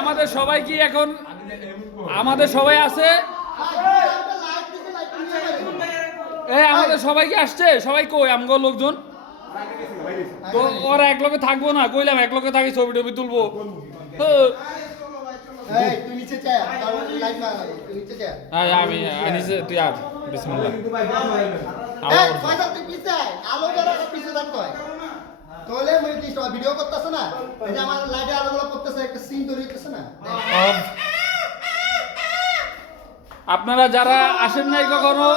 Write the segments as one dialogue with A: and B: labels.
A: আমাদের সবাই কি এখন আমাদের সবাই আছে? এই আমাদের সবাই কি আসছে? সবাই কই? আমগো লোকজন? তো ওরা এক লগে থাকব না? কইলাম এক লগে থাকি ছবি টবি তুলবো।
B: নিচে
A: আমি তুই আর বিসমিল্লাহ।
B: তাহলে মই কি ভিডিও করতেছ না? এই যে আমার লাইটে আলোগুলো করতেছে একটা সিন তৈরি করতেছে না।
A: আপনারা যারা আসেন নাই কখনো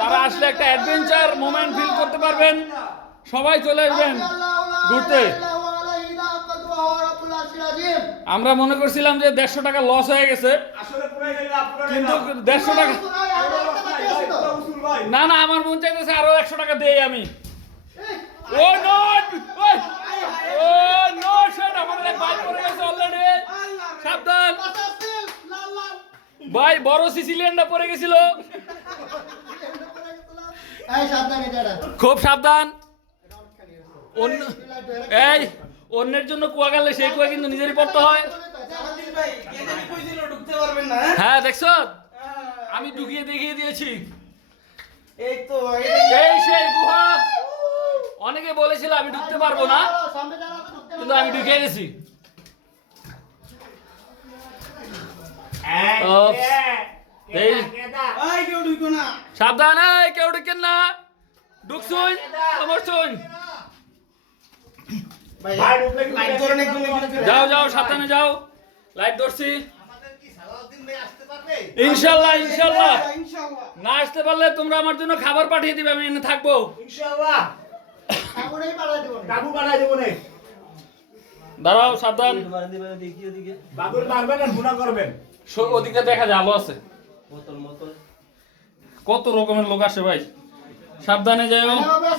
A: তারা আসলে একটা অ্যাডভেঞ্চার মোমেন্ট ফিল করতে পারবেন। সবাই চলে আসবেন ঘুরতে। আমরা মনে করছিলাম যে দেড়শো টাকা লস হয়ে গেছে। কিন্তু দেড়শো টাকা না না আমার মন চাইতেছে আরও একশো টাকা দেই আমি। Oh no oh no shit আমাদের এক ভাই পড়ে গেছে অলরেডি সাবধান। ভাই বড় সিসিলিয়ানটা পড়ে গেছিল।
B: এই
A: খুব সাবধান। অন্য এই অন্যের জন্য কুয়া গেলে সেই কুয়া কিন্তু নিজেরই পড়তে হয়।
C: না হ্যাঁ?
A: দেখছ? আমি ঢুকিয়ে দেখিয়ে দিয়েছি।
C: এই তো।
A: এই অনেকে বলেছিল আমি ঢুকতে পারব না। কিন্তু আমি ঢুকে গেছি সাবধান কেউ ঢুকেন না। ঢুকছুন আমার শুন যাও যাও সাবধানে যাও। লাইট ধরছি। ইনশাল্লাহ ইনশাল্লাহ। না আসতে পারলে তোমরা আমার জন্য খাবার পাঠিয়ে দিবে আমি এনে থাকব।
B: ঠাকুরেই দেবো না।
D: কাকু বানাই দেবো নে
A: দাঁড়াও সাবধান।
D: বাবুর মারবেন আর গুণা করবেন।
A: ওদিকে দেখা যায় আলো আছে। কত রকমের লোক আসে ভাই। সাবধানে যাও
B: বাবা।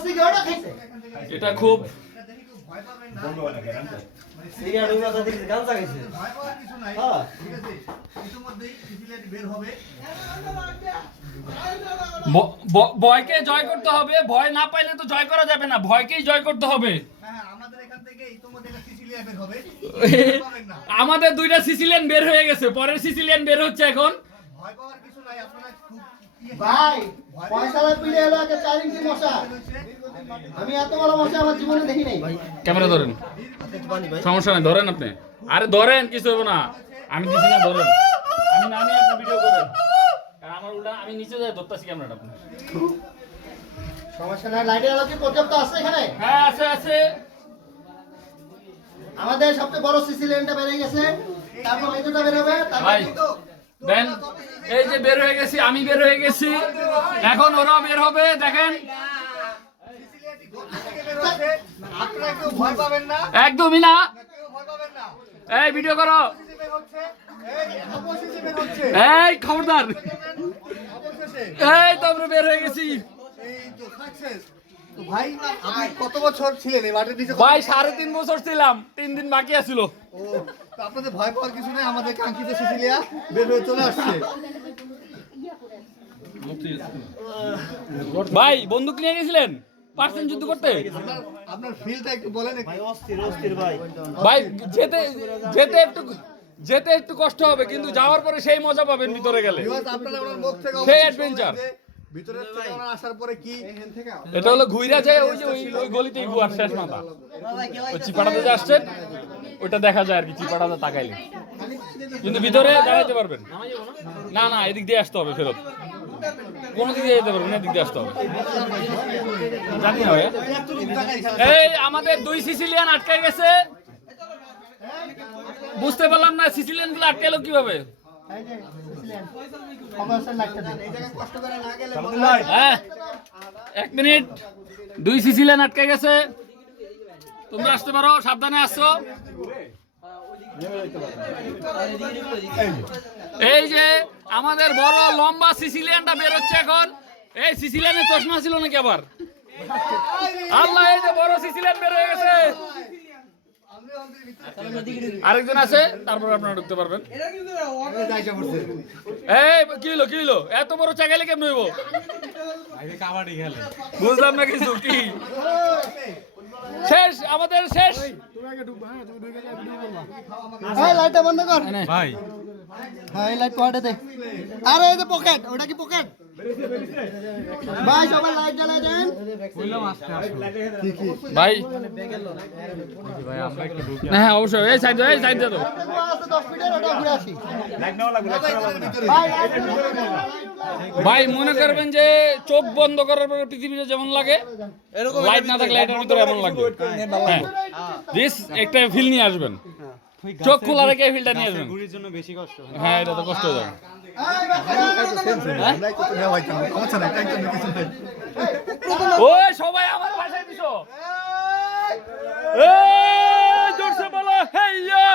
A: এটা খুব
D: হয় নাকি
E: ভয় পাওয়ার কিছু নাই। ঠিক আছে। ইতিমধ্যেই বের হবে।
A: ভয়কে জয় করতে হবে ভয় না পাইলে তো জয় করা যাবে না ভয়কেই জয় করতে হবে।
E: হ্যাঁ আমাদের না
A: আমাদের দুইটা সিসিলিয়ান বের হয়ে গেছে পরের সিসিলিয়ান বের হচ্ছে এখন।
E: ভয় পাওয়ার কিছু নাই আপনারা খুব ইয়ে
B: ভাই আমি এত বড় মশা আমার জীবনে দেখি নাই।
A: ক্যামেরা ধরেন। সমস্যা নেই ধরেন আপনি। আরে ধরেন কিছু হবে না। আমি দিছি না ধরেন। আমি আপনি ভিডিও করেন। আমি নিচে যাই ধরতেছি ক্যামেরাটা আপনি
B: সমস্যা নাই লাইটের আলো কি পর্যাপ্ত আছে এখানে?
A: হ্যাঁ আছে আছে।
B: আমাদের সবচেয়ে বড় সিসিলিয়ানটা বেড়ে গেছে। তারপর মেজোটা বেরোবে তারপর
A: ভাই দেন এই যে বের হয়ে গেছি আমি বের হয়ে গেছি। এখন ওরা বের হবে দেখেন।
E: বের আপনারা কেউ ভয় পাবেন না।
A: একদমই না।
E: কেউ ভয় পাবেন না।
A: এই ভিডিও করো।
E: সিসি বের এই অবশেষে বের হচ্ছে।
A: এই খবরদার। এই তো আমরা বের হয়ে গেছি।
E: এই তো সাকসেস ভাই আপনি কত বছর ছিলেন এই মাটির নিচে?
A: ভাই সাড়ে তিন বছর ছিলাম তিন দিন বাকি আছিল।
E: ও তো আপনাদের ভয় পাওয়ার কিছু নেই? আমাদের কাঙ্ক্ষিত সিসিলিয়া বের হয়ে চলে আসছে।
A: ভাই বন্দুক নিয়ে গেছিলেন? পার্সেন্ট যুদ্ধ করতে?
E: আপনার আপনার ফিলটা একটু বলেন একটু।
A: ভাই যেতে যেতে একটু যেতে একটু কষ্ট হবে কিন্তু যাওয়ার পরে সেই মজা পাবেন ভিতরে গেলে।
E: Viewers, আপনারা ওনার মুখ থেকে
A: সেই
E: অবশ্যই
A: adventure।
E: শুনলেন যে ভিতরের থেকে ওনার আসার পরে কি
A: এটা হলো ঘুইরা যায় ওই যে ওই ওই গলিতেই গুয়ার শেষ মাথা। ওই চিপাটাতে যে আসছেন ওইটা দেখা যায় আর কি চিপাটাতে তাকাইলে। কিন্তু ভিতরে দাঁড়াইতে পারবেন। না না এদিক দিয়ে আসতে হবে ফেরত। কোন দিক দিয়ে যেতে পারবেন না এদিক দিয়ে আসতে হবে। জানি না এই আমাদের দুই সিসিলিয়ান আটকে গেছে। বুঝতে পারলাম সিসিলিয়ানগুলো কীভাবে?
B: অবশ্যই লাইটটা দিন।
A: হ্যাঁ এক মিনিট। দুই সিসিলিয়ান আটকে গেছে। তোমরা আসতে পারো সাবধানে আসছো এই যে আমাদের বড় লম্বা সিসিলিয়ানটা বের হচ্ছে এখন। এই সিসিলিয়ানের চশমা ছিল নাকি আবার? আল্লাহ এই যে বড় সিসিলিয়ান বের হয়ে গেছে। আরেকজন আছে তারপর আপনারা ঢুকতে পারবেন। এই কি হলো কি হলো? এত বড় চাগাইলে কেমন হইব? বুঝলাম না কিছু কি? শেষ আমাদের শেষ।
B: লাইটটা বন্ধ কর।
A: ভাই।
B: হ্যাঁ লাইট দে। আরে এই যে পকেট ওটা কি পকেট? ভাই সবাই লাইট জ্বালাই দেন।
A: ভাই। হ্যাঁ অবশ্যই। এই সাইড এই সাইড দাও।
B: দেখব আছে 10 ফিটের ওটা ঘুরে আসি।
D: লাইট নেওয়া লাগবে লাইট নেওয়া লাগবে না।
B: ভাই
A: মনে করবেন যে চোখ বন্ধ করার পরে পৃথিবীতে যেমন লাগে লাইট না থাকলে এটার ভিতরে এমন লাগবে হ্যাঁ। দিস একটা ফিল নিয়ে আসবেন। চোখ খোলা রেখে ফিলটা নিয়ে আসবেন হ্যাঁ। এটা তো কষ্ট হয়ে যাবে। ওই সবাই আমার দিছো। এই জোরসে বলো হেইয়ো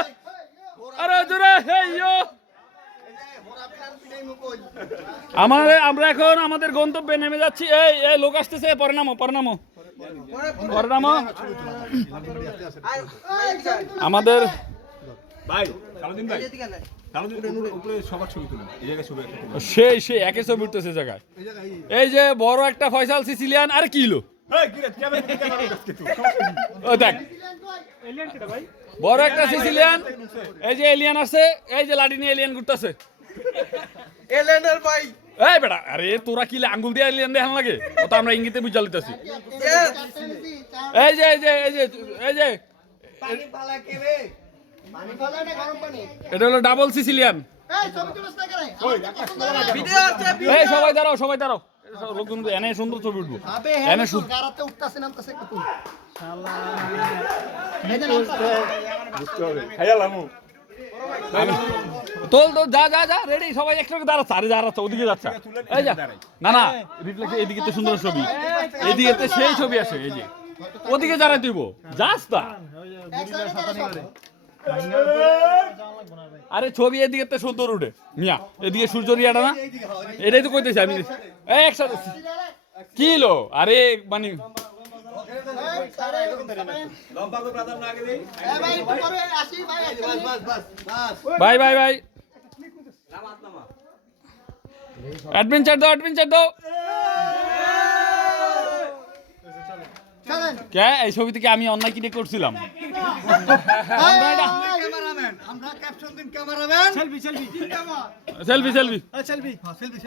A: আরে জোরে হেইয়ো আমার আমরা এখন আমাদের গন্তব্যে নেমে যাচ্ছি। এই এই লোক আসতেছে পরে নামো পরে নামো। পরে নামো। আমাদের
D: ভাই সালাউদ্দিন ভাই। সালাউদ্দিন উপরে- উপরে। সবার ছবি তুলুন। এই জায়গায় ছবি একটা তুলুন।
A: সেই সেই একে ছবি উঠতেছে জায়গায়। এই যে বড় একটা ফয়সাল সিসিলিয়ান আর কিলো দেখ। বড় একটা সিসিলিয়ান এই যে এলিয়ান আছে এই যে নিয়ে এলিয়ান ঘুরতেছে।
C: এলেনের ভাই।
A: এই বেটা আরে তোরা কি আঙ্গুল দিয়ে এলিয়ান দেখান লাগে? ও তো আমরা ইঙ্গিতে বুঝা লিতেছি এই যে এই যে এই যে এই যে।
C: পানি পালা কে রে
B: পানি ফেলে না গরম পানি
A: এটা হলো ডাবল সিসিলিয়ান
B: এই ছবি তুলিস না কেন পছন্দ
C: ভিডিও আছে
A: এই সবাই দাঁড়াও সবাই দাঁড়াও লোকজন এনে সুন্দর ছবি উঠবো এনে
B: হ্যাঁ
A: তোল তো যা যা যা রেডি সবাই একসাথে দাঁড়াচ্ছে আরে দাঁড়াচ্ছে ওদিকে যাচ্ছে এই যা না না রিফ্লেক্ট এদিকে তো সুন্দর ছবি এদিকে তো সেই ছবি আছে এই যে ওদিকে যারা দিব যাস তা আরে ছবি এদিকে তো সুন্দর উঠে। মিয়া এদিকে সূর্য রিয়াটা না? এটাই তো কইতেছি আমি। একসাথে। কি লো আরে মানে
B: ভাই ভাই
A: বাই অ্যাডভেঞ্চার দাও অ্যাডভেঞ্চার দাও। কে? এই ছবি থেকে আমি অন্যায় কিনে করছিলাম।
B: সেলফি এটা
E: ক্যামেরাম্যান আমরা ক্যাপশন দিন ক্যামেরাম্যান
A: সেলফি সেলফি
E: সেলফি